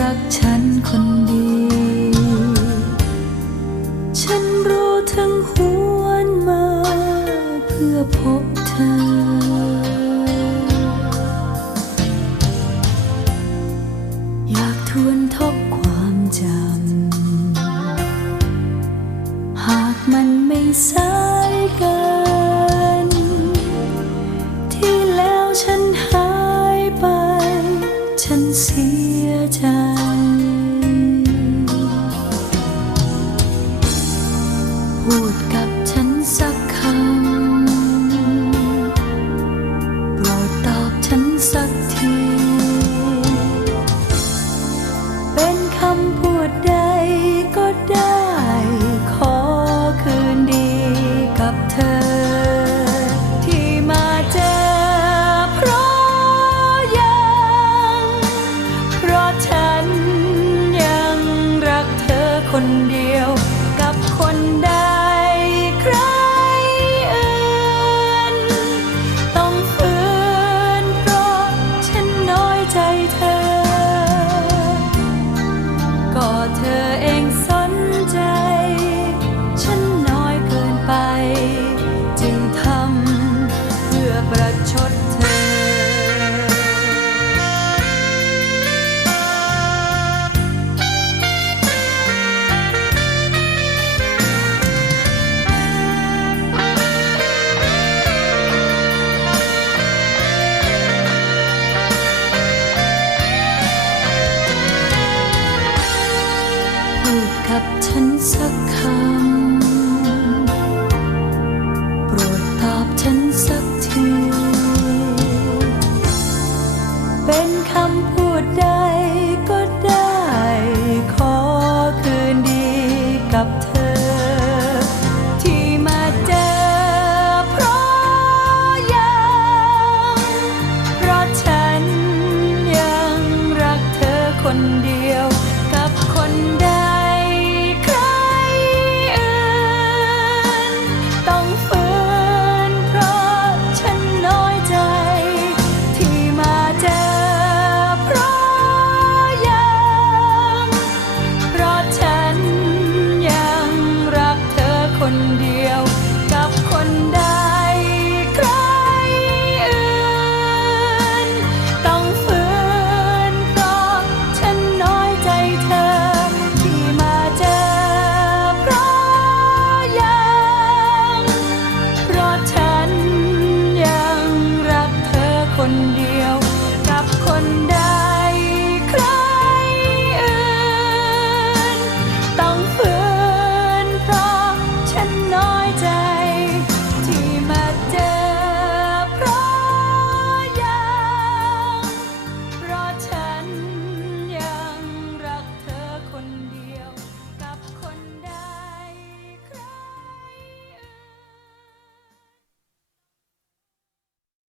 รักฉันคนดีฉันรู้ทั้งหวนมาเพื่อพบเธอ อยากทวนทบความจำ หากมันไม่ซ้ำ พูดกับฉันสักคำรดตอบฉันสักที เป็นคำพูดใดก็ได้ ขอคืนดีกับเธอ เป็นคำพูดใด You.